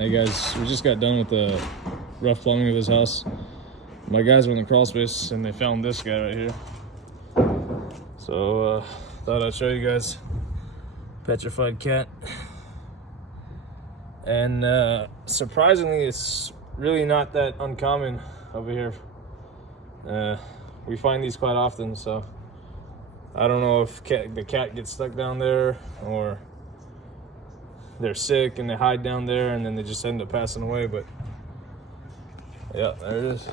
Hey guys, we just got done with the rough plumbing of this house. My guys were in the crawl space and they found this guy right here. So thought I'd show you guys Petrified cat. And surprisingly, it's really not that uncommon over here. We find these quite often, so I don't know if the cat gets stuck down there or they're sick and they hide down there and then they just end up passing away, but yeah, there it is.